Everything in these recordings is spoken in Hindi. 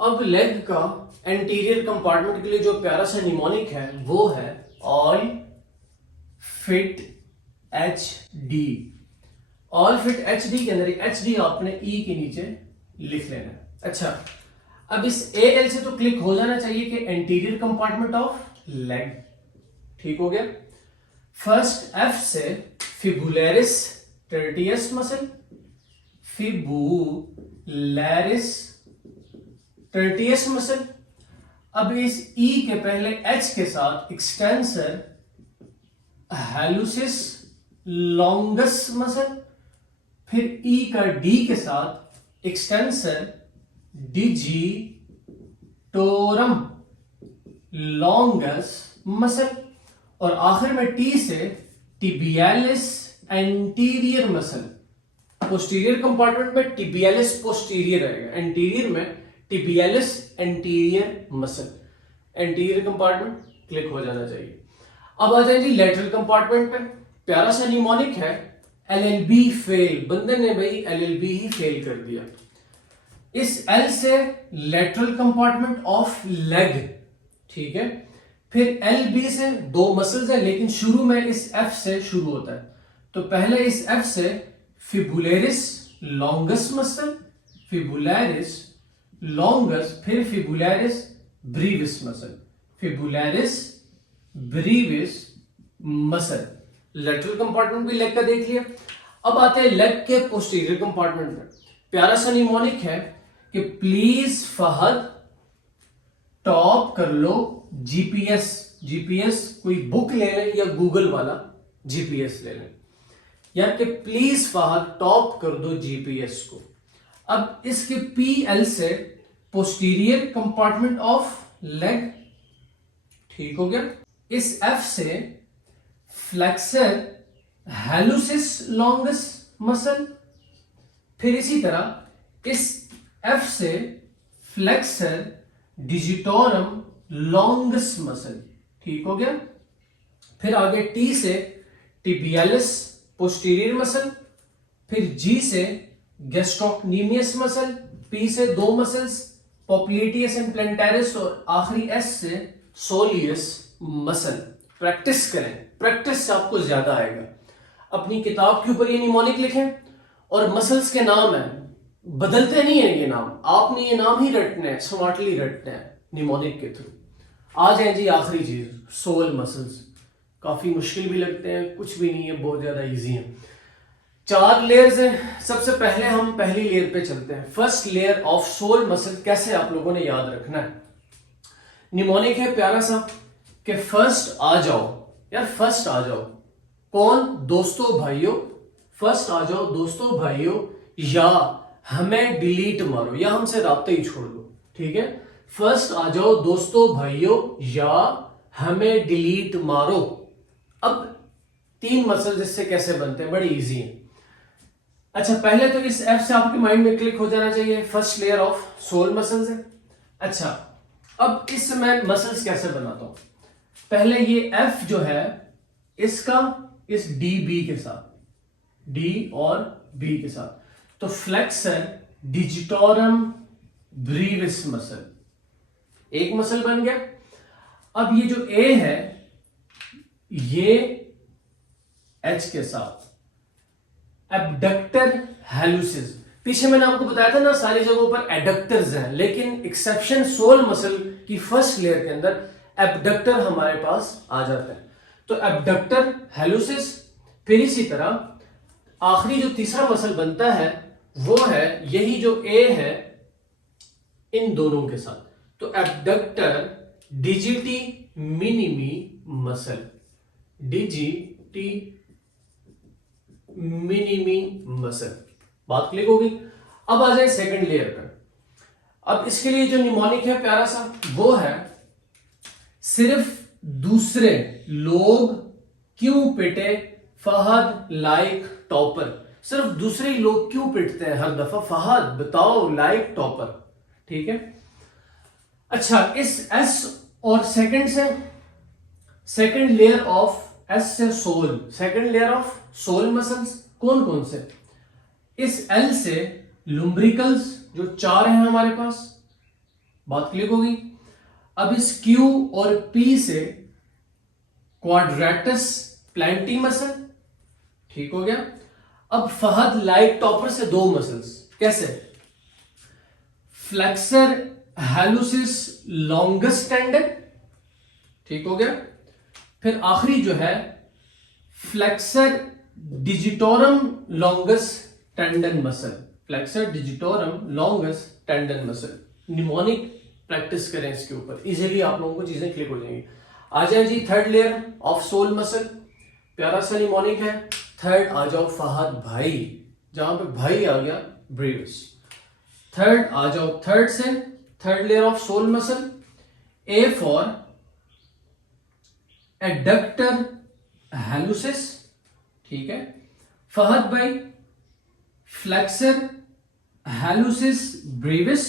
अब लेग का एंटीरियर कंपार्टमेंट के लिए जो प्यारा सा निमोनिक है वो है all fit H D. All fit H D के अंदर एच डी आपने ई के नीचे लिख लेना है। अच्छा, अब इस ए एल से तो क्लिक हो जाना चाहिए कि एंटीरियर कंपार्टमेंट ऑफ लेग। ठीक हो गया। फर्स्ट एफ से फिबुलरिस टर्टियस मसल, फिबुलरिस टर्टियस मसल। अब इस ई के पहले एच के साथ एक्सटेंसर हैलुसिस लॉन्गस मसल, फिर ई का डी के साथ एक्सटेंसर डिजिटोरम लॉन्गस मसल, और आखिर में टी से tibialis anterior muscle. Posterior compartment में टिबियालिस पोस्टीरियर रहेगा, एंटीरियर में tibialis anterior muscle. Anterior compartment click हो जाना चाहिए। अब आ जाए जी लेटरल कंपार्टमेंट पे। प्यारा सा निमोनिक है एलएलबी फेल। बंदे ने भाई एलएलबी ही फेल कर दिया। इस एल से लेटरल कंपार्टमेंट ऑफ लेग, ठीक है। फिर एल बी से दो मसल्स हैं लेकिन शुरू में इस एफ से शुरू होता है। तो पहले इस एफ से फिबुलरिस लॉन्गस मसल, फिबुलरिस लॉन्गस, फिर फिबुलरिस ब्रीविस मसल, फिबुलरिस ब्रीविस मसल। लेटरल कंपार्टमेंट भी लेग का देख लिया। अब आते हैं लेग के पोस्टीरियर कंपार्टमेंट में। प्यारा सा निमोनिक है कि प्लीज फहद टॉप कर लो जीपीएस। जीपीएस कोई बुक ले लें या गूगल वाला जीपीएस ले लें, यार कि प्लीज फहद टॉप कर दो जीपीएस को। अब इसके पीएल से पोस्टीरियर कंपार्टमेंट ऑफ लेग, ठीक हो गया। इस एफ से फ्लेक्सर हैलुसिस लॉन्गस मसल, फिर इसी तरह इस एफ से फ्लेक्सर डिजिटोरम लॉन्गस मसल, ठीक हो गया। फिर आगे टी से टिबियालिस पोस्टीरियर मसल, फिर जी से गैस्ट्रोक्नीमियस मसल, पी से दो मसल्स पॉप्लिटियस एंड प्लेंटारिस, और आखिरी एस से सोलियस मसल। प्रैक्टिस करें, प्रैक्टिस से आपको ज्यादा आएगा। अपनी किताब के ऊपर ये निमोनिक लिखें और मसल्स के नाम है, बदलते नहीं है ये नाम, आपने ये नाम ही रटने हैं, स्मार्टली रटने हैं निमोनिक के थ्रू। आ जाए जी आखिरी चीज, सोल मसल्स। काफी मुश्किल भी लगते हैं, कुछ भी नहीं है, बहुत ज्यादा इजी है। 4 लेयर्स हैं। सबसे पहले हम पहली लेयर पे चलते हैं। First layer of sole muscle कैसे आप लोगों ने याद रखना है। निमोनिक है प्यारा सा कि फर्स्ट आ जाओ, यार फर्स्ट आ जाओ। कौन? दोस्तों भाइयों, फर्स्ट आ जाओ दोस्तों भाइयों, या हमें डिलीट मारो, या हमसे राब्ता ही छोड़ दो, ठीक है। फर्स्ट आ जाओ दोस्तों भाइयों, या हमें डिलीट मारो। अब 3 मसल इससे कैसे बनते हैं, बड़ी इजी है। अच्छा, पहले तो इस एफ से आपके माइंड में क्लिक हो जाना चाहिए, first layer of sole muscles है। अच्छा, अब इससे मैं मसल्स कैसे बनाता हूं। पहले ये एफ जो है इसका इस डी बी के साथ, डी और बी के साथ, तो फ्लेक्सर डिजिटोरम ब्रीविस मसल, एक मसल बन गया। अब ये जो ए है ये एच के साथ एबडक्टर हैलुसिस। पीछे मैंने आपको बताया था ना सारी जगहों पर एडक्टर्स हैं, लेकिन एक्सेप्शन सोल मसल की फर्स्ट लेयर के अंदर एबडक्टर हमारे पास आ जाता है। तो एबडक्टर हैलुसिस, फिर इसी तरह आखिरी जो तीसरा मसल बनता है वो है यही जो ए है इन दोनों के साथ, तो abductor डिजिटी minimi muscle, डिजिटी minimi muscle. बात क्लिक होगी। अब आ जाए सेकंड लेयर पर। अब इसके लिए जो निमोनिक है प्यारा सा वो है सिर्फ दूसरे लोग क्यों पिटे फहद लाइक टॉपर। सिर्फ दूसरे लोग क्यों पिटते हैं हर दफा, फहद बताओ लाइक टॉपर, ठीक है। अच्छा, इस एस और सेकंड से सेकंड लेयर ऑफ एस से sole, second layer of sole muscles कौन कौन से। इस एल से लुम्ब्रिकल्स जो 4 हैं हमारे पास, बात क्लिक होगी। अब इस Q और P से क्वाड्रेटस प्लैंटी मसल, ठीक हो गया। अब फहद लाइक टॉपर से दो मसल्स, कैसे? फ्लेक्सर हैलुसिस लॉन्गस टेंडन, ठीक हो गया। फिर आखिरी जो है flexor digitorum longus tendon muscle, flexor digitorum longus tendon muscle. Mnemonic practice करें इसके ऊपर, इजीली आप लोगों को चीजें क्लिक हो जाएंगी। आ जाए जी third layer of sole muscle, प्यारा सा निमोनिक है। थर्ड आ जाओ फहद भाई, जहां पे भाई आ गया ब्रेविस। थर्ड आ जाओ, थर्ड से third layer of sole muscle, A for adductor hallucis, ठीक है। फहद भाई flexor hallucis brevis,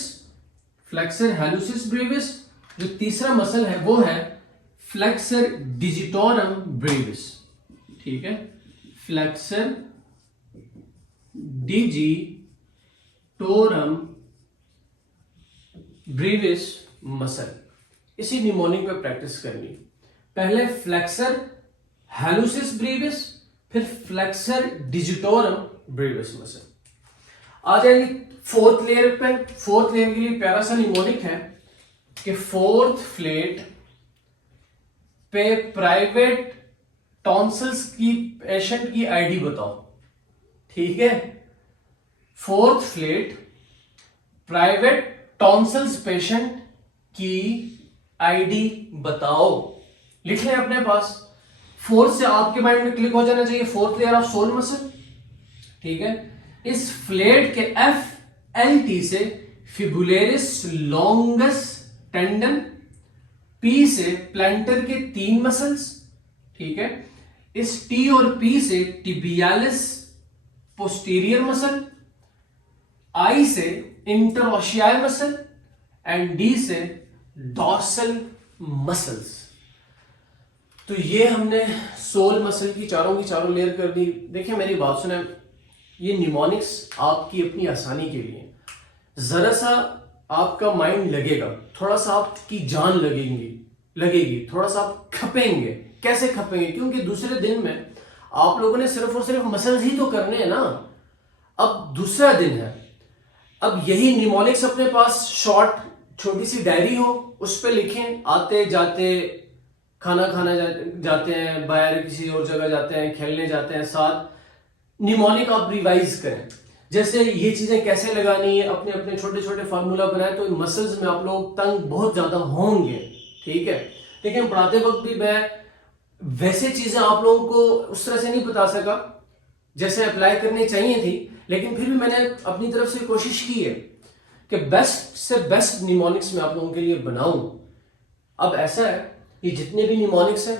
flexor hallucis brevis. जो तीसरा मसल है वो है फ्लेक्सर डिजिटोरम ब्रेविस, ठीक है। Flexor digitorum Brevis muscle. इसी निमोनिक पे प्रैक्टिस करनी। पहले फ्लेक्सर हैलुसिस ब्रेविस, फिर फ्लेक्सर डिजिटोरम ब्रेविस मसल। आ जाएंगे फोर्थ लेयर पे। फोर्थ लेयर के लिए प्यारा सा निमोनिक है कि फोर्थ फ्लेट पे प्राइवेट टॉन्सिल्स की पेशेंट की आईडी बताओ, ठीक है। Fourth flat private tonsils patient की आईडी बताओ, लिख लें अपने पास। फोर्थ से आपके माइंड में क्लिक हो जाना चाहिए fourth layer of sole muscle, ठीक है। इस फ्लेट के FLT से फिबुलेरिस लॉन्गस टेंडन, P से प्लैंटर के 3 मसल्स, ठीक है। इस T और P से टिबियालिस पोस्टीरियर मसल, I से इंटरओशियाई मसल एंड D से डॉर्सल मसल्स। तो ये हमने सोल मसल की चारों लेयर कर दी। देखिए मेरी बात सुने, ये निमोनिक्स आपकी अपनी आसानी के लिए, जरा सा आपका माइंड लगेगा, थोड़ा सा आपकी जान लगेगी, थोड़ा सा आप खपेंगे। कैसे खपेंगे? क्योंकि दूसरे दिन में आप लोगों ने सिर्फ और सिर्फ मसल्स ही तो करने हैं ना। अब दूसरा दिन है, अब यही निमोनिक्स अपने पास शॉर्ट छोटी सी डायरी हो, उस पर लिखें, आते जाते खाना खाना जाते हैं, बाहर किसी और जगह जाते हैं, खेलने जाते हैं, साथ निमोनिक आप रिवाइज करें। जैसे ये चीजें कैसे लगानी है, अपने अपने छोटे छोटे फार्मूला बनाए, तो मसल्स में आप लोग तंग बहुत ज्यादा होंगे, ठीक है। लेकिन पढ़ाते वक्त भी मैं वैसे चीजें आप लोगों को उस तरह से नहीं बता सका जैसे अप्लाई करनी चाहिए थी, लेकिन फिर भी मैंने अपनी तरफ से कोशिश की है कि बेस्ट से बेस्ट निमोनिक्स में आप लोगों के लिए बनाऊं। अब ऐसा है, ये जितने भी निमोनिक्स हैं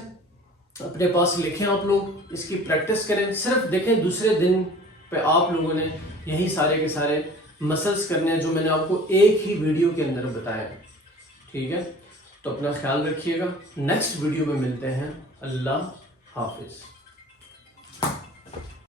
अपने पास लिखें, आप लोग इसकी प्रैक्टिस करें। सिर्फ देखें दूसरे दिन पे आप लोगों ने यही सारे के सारे मसल्स करने हैं जो मैंने आपको एक ही वीडियो के अंदर बताया, ठीक है। तो अपना ख्याल रखिएगा, नेक्स्ट वीडियो में मिलते हैं। अल्लाह हाफिज।